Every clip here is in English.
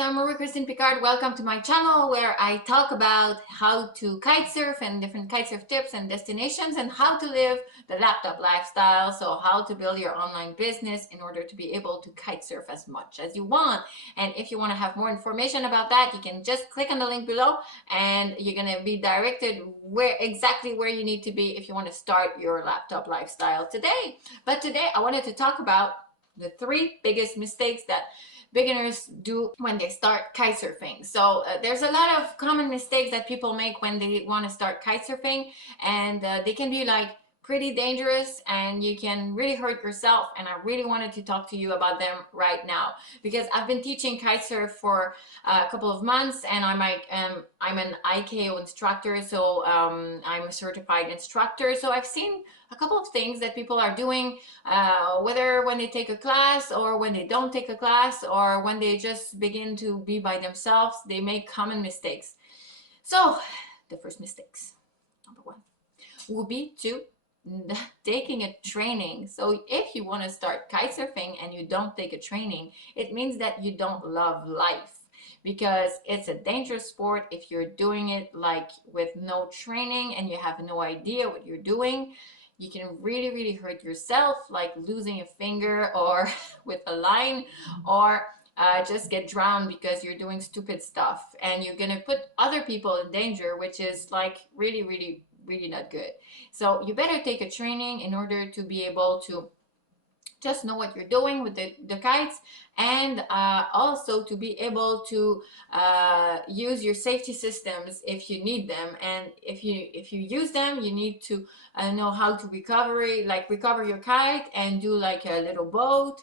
I'm Marie Christine Picard. Welcome to my channel where I talk about how to kite surf and different kite surf tips and destinations and how to live the laptop lifestyle. So how to build your online business in order to be able to kite surf as much as you want. And if you want to have more information about that, you can just click on the link below and you're going to be directed exactly where you need to be if you want to start your laptop lifestyle today. But today I wanted to talk about the 3 biggest mistakes that beginners do when they start kite surfing. So there's a lot of common mistakes that people make when they want to start kite surfing, and they can be like pretty dangerous and you can really hurt yourself, and I really wanted to talk to you about them right now because I've been teaching kite surf for a couple of months, and I'm an IKO instructor, so I'm a certified instructor. So I've seen a couple of things that people are doing, whether when they take a class or when they don't take a class or when they just begin to be by themselves. They make common mistakes. So the first mistakes, number 1, would be to taking a training. So if you want to start kite surfing and you don't take a training, it means that you don't love life, because it's a dangerous sport if you're doing it like with no training and you have no idea what you're doing. You can really hurt yourself, like losing a finger or with a line, or just get drowned because you're doing stupid stuff, and you're gonna put other people in danger, which is like really not good. So you better take a training in order to be able to just know what you're doing with the kites, and also to be able to use your safety systems if you need them. And if you use them, you need to know how to recover your kite and do like a little boat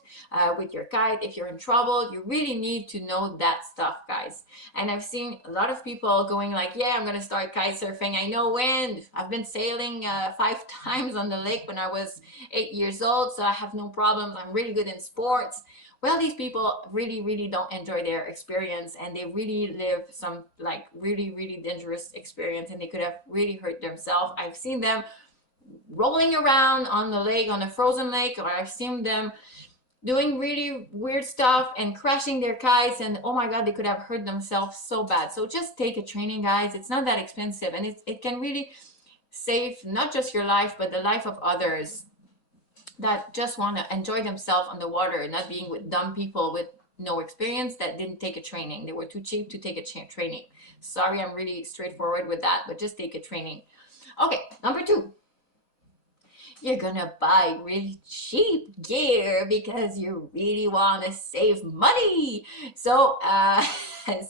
with your kite. If you're in trouble, you really need to know that stuff, guys. And I've seen a lot of people going like, yeah, I'm gonna start kite surfing, I know wind, I've been sailing 5 times on the lake when I was 8 years old, so I have no problems, I'm really good in sports. Well, these people really don't enjoy their experience, and they really live some like really dangerous experience, and they could have really hurt themselves. I've seen them rolling around on the lake, on a frozen lake, or I've seen them doing really weird stuff and crashing their kites, and oh my god, they could have hurt themselves so bad. So just take a training, guys. It's not that expensive, and it can really save not just your life but the life of others that just want to enjoy themselves on the water, not being with dumb people with no experience that didn't take a training. They were too cheap to take a training. Sorry, I'm really straightforward with that, but just take a training. Okay, number 2. You're gonna buy really cheap gear because you really want to save money. So I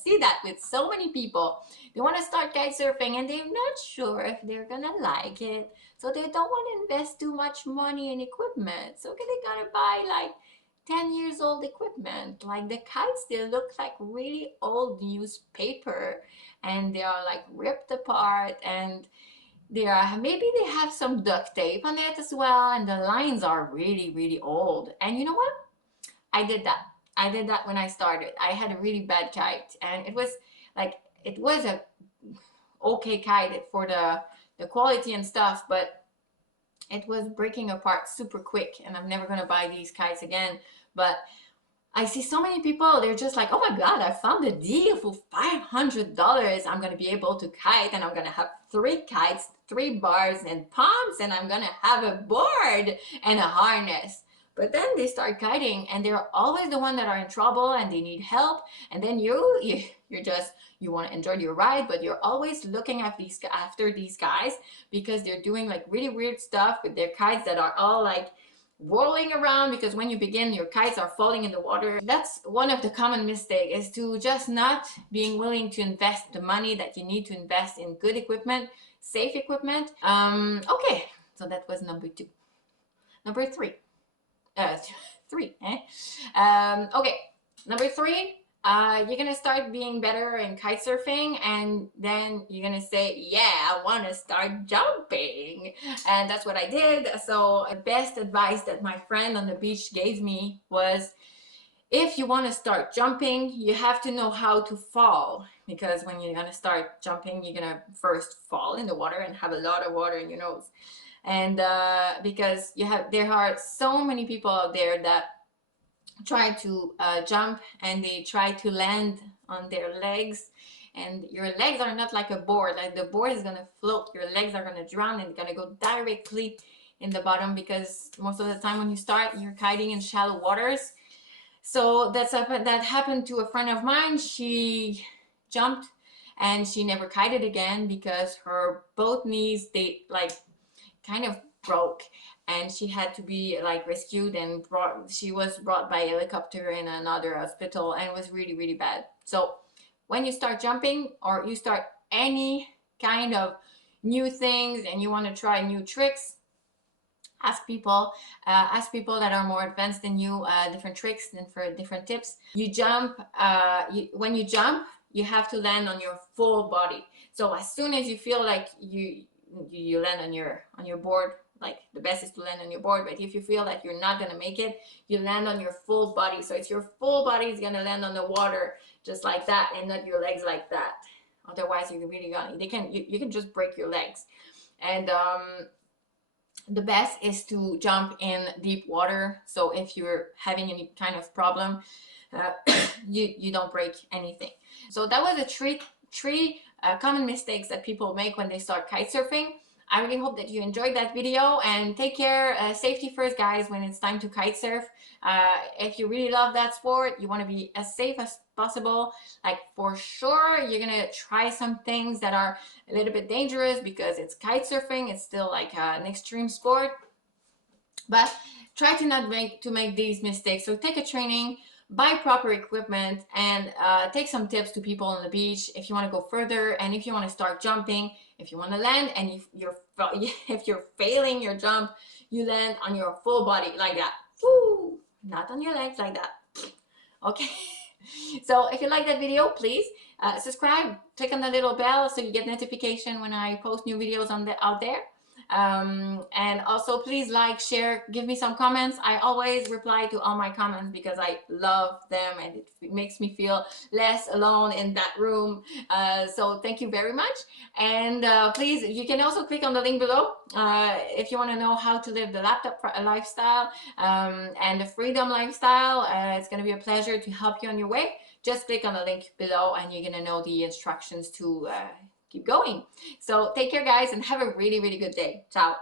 see that with so many people. They want to start kite surfing and they're not sure if they're gonna like it, so they don't want to invest too much money in equipment. So they're gonna buy like 10 years old equipment. Like the kites, they look like really old newspaper, and they are like ripped apart, and maybe they have some duct tape on it as well, and the lines are really old. And you know what? I did that when I started. I had a really bad kite, and it was a okay kite for the quality and stuff, but it was breaking apart super quick, and I'm never gonna buy these kites again. But I see so many people, they're just like, oh my god, I found a deal for $500. I'm gonna be able to kite, and I'm gonna have 3 kites, 3 bars and pumps, and I'm gonna have a board and a harness. But then they start kiting, and they're always the one that are in trouble and they need help. And then you want to enjoy your ride, but you're always looking at after these guys because they're doing like really weird stuff with their kites that are all like whirling around, because when you begin, your kites are falling in the water. That's one of the common mistakes, is to just not being willing to invest the money that you need to invest in good equipment, safe equipment. Okay, so that was number 2. Number 3. 3, eh? Okay, number 3, you're gonna start being better in kite surfing, and then you're gonna say, yeah, I want to start jumping. And that's what I did. So the best advice that my friend on the beach gave me was, if you want to start jumping, you have to know how to fall, because when you're gonna start jumping, you're gonna first fall in the water and have a lot of water in your nose. And because there are so many people out there that try to jump, and they try to land on their legs, and your legs are not like a board. Like the board is gonna float, your legs are gonna drown and gonna go directly in the bottom, because most of the time when you start, you're kiting in shallow waters. So that happened to a friend of mine. She jumped and she never kited again because her both knees, they like kind of broke, and she had to be like rescued and she was brought by helicopter in another hospital, and it was really, really bad. So when you start jumping, or you start any kind of new things and you want to try new tricks, ask people that are more advanced than you, different tricks and for different tips. You jump, when you jump, you have to land on your full body. So as soon as you feel like you land on your board, like the best is to land on your board, but if you feel that you're not gonna make it, you land on your full body. So it's your full body is gonna land on the water just like that, and not your legs like that. Otherwise you're really gonna, you can just break your legs. And the best is to jump in deep water. So if you're having any kind of problem, you don't break anything. So that was the three common mistakes that people make when they start kite surfing. I really hope that you enjoyed that video, and take care. Safety first, guys, when it's time to kite surf. If you really love that sport, you want to be as safe as possible. Like, for sure, you're gonna try some things that are a little bit dangerous because it's kite surfing. It's still like an extreme sport, but try to not make these mistakes. So take a training, buy proper equipment, and take some tips to people on the beach if you want to go further, and if you want to start jumping, if you want to land, and if you're failing your jump, you land on your full body like that. Woo! Not on your legs like that. Okay. So if you like that video, please subscribe, click on the little bell so you get notification when I post new videos out there. And also, please like, share, give me some comments. I always reply to all my comments because I love them, and it makes me feel less alone in that room. So thank you very much. And please, you can also click on the link below if you want to know how to live the laptop lifestyle and the freedom lifestyle. It's going to be a pleasure to help you on your way. Just click on the link below and you're going to know the instructions to keep going. So take care, guys, and have a really, really good day. Ciao.